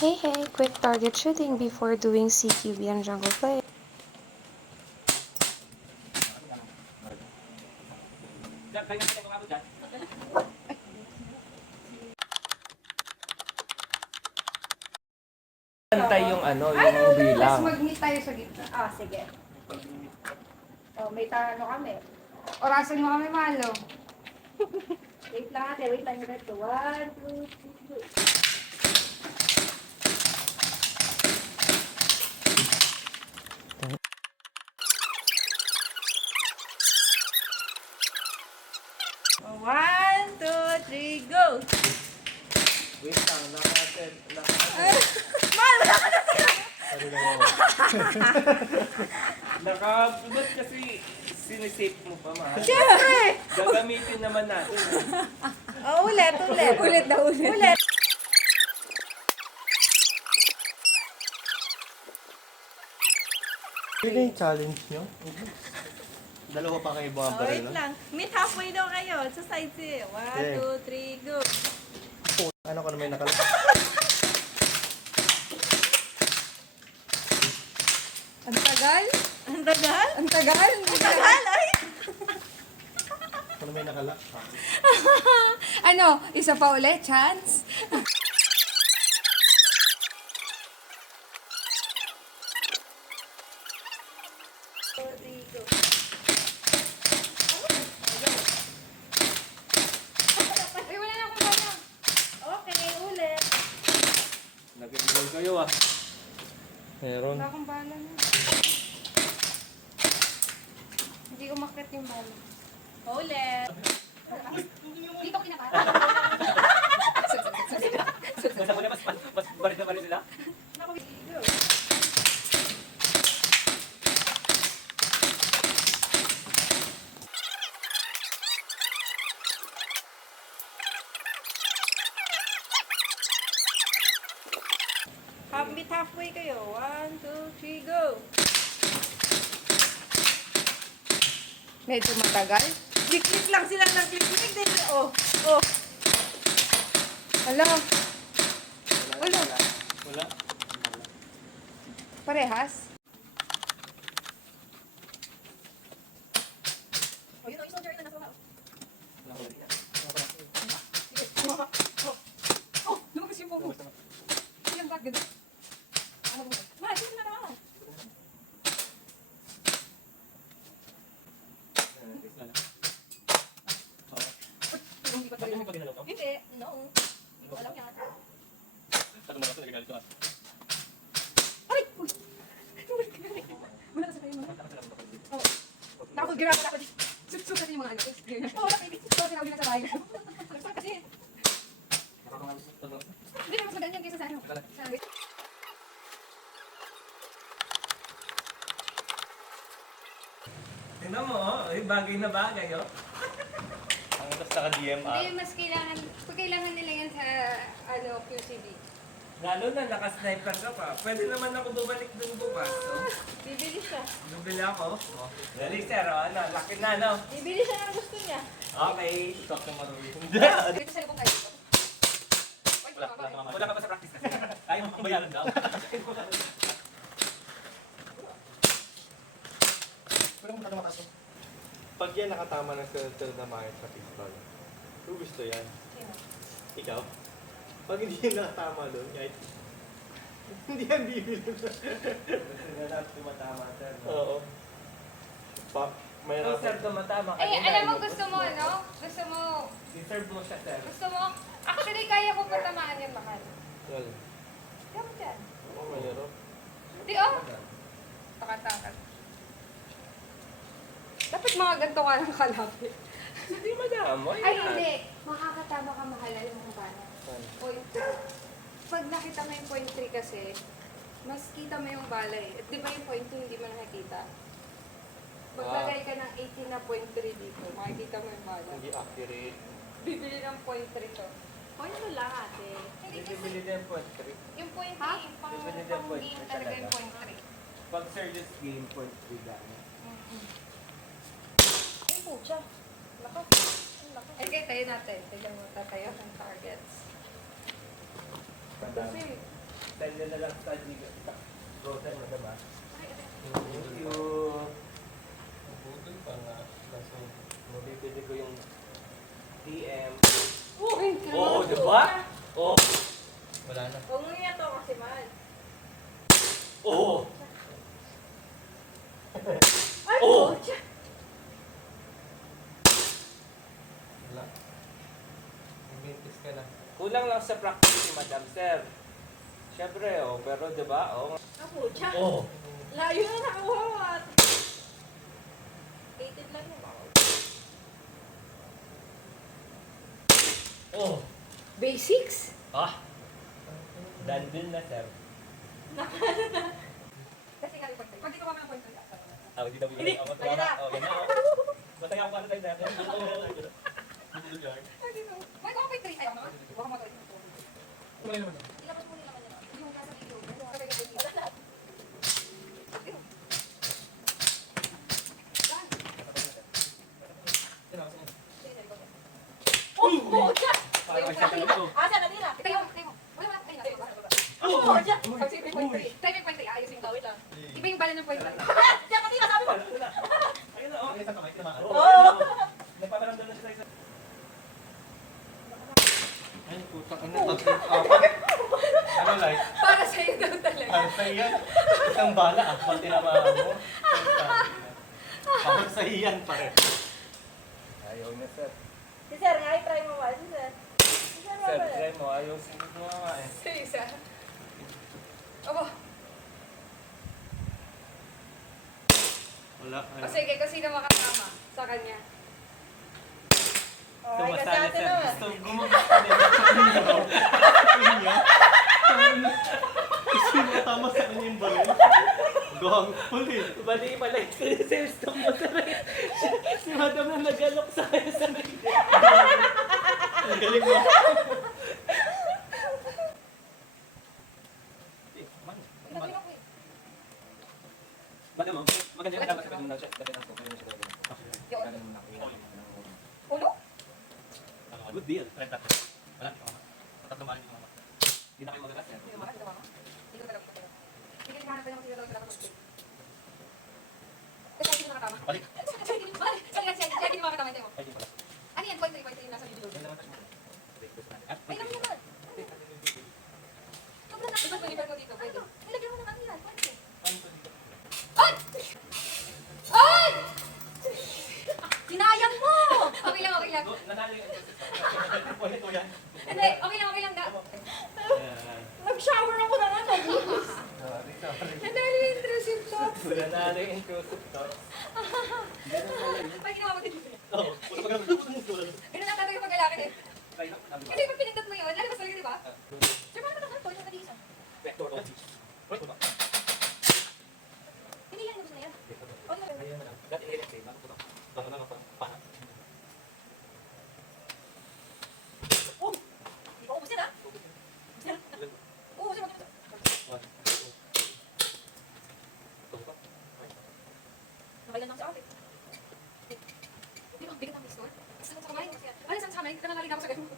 Hey hey, quick target shooting before doing CQB and jungle play. Antay yung yung bilang. Tapos mag-meet tayo sa gitna. Ah, sige. Oh, may tano kami. Orasan mo kami, Malo. Wait lang ate, wait lang. 1, 2, 3, 2. One, two, three, go! Wait lang, naka-set. Mal, wala ka na tira! Naka-upload kasi sinisave mo pa, mahal. Siyempre! Gagamitin naman natin. Oh, ulit. Ulit na ulit. Ulit. Yun na yung challenge nyo? Dalawa pa kayo Oh, bumabaril, wait no? lang. Meet halfway daw kayo. Sa side eh. 1, Okay. 2, 3, go! Ano ko na may nakala? Ang tagal? Ang tagal? Ang tagal? Ang tagal? Ay! Ako na may nakala. Ano? Isa pa ulit? Chance? Ay, wala na akong bala. Okay, ulit. Nag-enroll kayo ah. Meron. Wala akong bala na. Hindi umakit yung bala. Ulit. Dito kinakata. Basta mo na mas barit na barit sila. Meet halfway kayo. 1, 2, 3, go! Medyo matagal. Klik-klik lang sila ng klik-klik. Then, oh. Hello. Wala. Wala. Parehas? Oh, yun, yung soldier na nasa mga. Oh, lumabas yung popo. Yung bag, ganda. Ma, sino na naman? Hindi, no. Walang yan. Aray! Uy! Wala ka sa kayo, mga. Oh. Tapos ginagawa ko. Susukat yung mga ano. Oo, nakilig. So, sinawag na sa bahay. Nagsak kasi. Hindi, mas maganda yan kaysa sa ano. Sa Tingnan mo, bagay na bagay, oh. Ang basta ka-DMR. Hindi, mas kailangan, pag kailangan nila yan sa, ano, QCD. Lalo na naka-sniper ka pa. Pwede naman ako bumalik dun bukas. Oh. Bibili siya. Bumili ako. Dali sir, laki na, no? Bibili siya ng gusto niya. Okay. Shock na marami. Dito sa lubong kayo. Wala ka pa sa practice kasi. Ayaw mo pang bayaran daw. Pero kung tatama kaso. Pag yan nakatama ng sultan na mayat sa pistol, kung gusto yan. Ikaw? Pag hindi yan nakatama doon, kahit hindi yan bibili na. Gusto na lang tumatama, sir. Oo. May So, sir, tumatama. Eh, Kanina, alam mo, inubos gusto mo, ano? Gusto mo, I-serve mo siya, sir. gusto mo, actually, kaya ko patamaan yan, bakal. Well, Gamit yan. oo, mayroon. Di, oh. Takatakat. Dapat mga ganito ka ng kalapit. Hindi madamo. Ay, hindi. Makakatama ka mahal. Alam mo kung paano? Saan? Point 3. Pag nakita mo yung point 3 kasi, mas kita mo yung balay. At di ba yung point 2 hindi mo nakikita? Maglagay ka ng 18 na point 3 dito. Makikita mo yung balay. Hindi accurate. Bibili ng point 3 to. Point 2 lang ate. Hindi kasi Bibili din po. yung point 3, pang Bibili din point game 3 talaga yung talaga. point 3. Pag serious game, point 3 gano'n. Ay, pucha. Laka. Ay, kaya tayo natin. Tignan mo, tatayo ng targets. Kasi, Send nyo na lang sa browser mo, diba? Thank you. Budol pa nga. Mabibili ko yung DM. Uy, Oo, diba? Oo. Wala na. Huwag mo niya to kasi mahal. Oo. Ay, Oh! pucha. Wala. Nag-mintis ka na. Kulang lang sa practice ni Madam Sir. Siyempre, oh, pero diba? Oh. Ah, pucha. Oh. Layo na nakawawa. 18 lang yun. Oh. Basics? Ah. Dandun na, sir. Kasi nga yung point. Pag dito kami ng point. Ah, hindi na Hindi. ako. Ayun na. Oh, yan na. Oh. Masaya ako para tayo dati. Ay, dito. May kung point 3. Ayaw naman. Baka mo ito. Ilabas mo nila man yan. Hindi mo kasa video. Sabay ka video. Oh, pucha! Asa na nila? Itayo mo. Wala ba? Ayun na. Oh, pucha! Pag sige, point 3. Tayo may point 3. Ayusin ko. Wait lang. Iba yung bala ng point 3. Diyan kanina sabi mo. Ayun na, oh. Oh! Nagpaparamdam na siya sa isa. Ay, putang ina. Apat. Ano like? Para sa'yo daw talaga. Para sa iyan. Isang bala ah. Pag tinamaan mo. Para sa iyan pare. Ayaw na, sir. Si Sir nga, i-try mo ba? Si Sir. Si Sir Sir, ba? try mo. Ayaw sinigit mo nga eh. Si Isa. Aba. Wala. O sige, kung sino makasama sa kanya. Ay, kasi ate na. Gusto gumamit ka din. Gusto mo tama sa kanya yung baril. Gawang huli. Bali pala yung sales ng motor. Si Madam na nag-alok sa kanya sa Ang galing mo. Madam, maganda yung dapat sa kanila siya. Ulo? Good deal. Wala. Tatlo mahal yung mama. Hindi na kayo magagas yan. Hindi ko makakita ba? Hindi ko talaga makakita. Sige, hanap tayo ng sino daw talaga mag-speak. Kasi hindi nakatama. Balik. Balik. Sige, hindi makakatama. Hindi mo. Ay, di pala. Ano yan? Point 3 yung nasa video. Yan naman touch mo. Ay, namin naman. Sobrang na. Iba mo dito. Pwede. Nilagyan mo ng kanila. Pwede. Ay! Ay! Sinayang mo! Okay lang, okay lang. Nanalo yung Ulit mo yan. Hindi, okay lang, okay lang. Nag-shower ako na nga. Sorry, sorry. Nadali yung intrusive thoughts. Nanalo yung inclusive thoughts. May ginawa ko din. Oo. Wala pa ganun. Ganun ang tatay pag lalaki eh. Kasi pag pinindot mo yun, lalabas talaga, di ba? Sir, paano ba ito? Yung nag-iisa. Vector of Hindi yan, gusto na yan. O, di ba? That electric, bakit ito? Oh! Di ba ubusin, ha? Ubusin mo dito. Nakailan lang sa akin. Di ba, bigat ang store? Sa kamay. Ano sa kamay? Nangangaling ako sa ganun.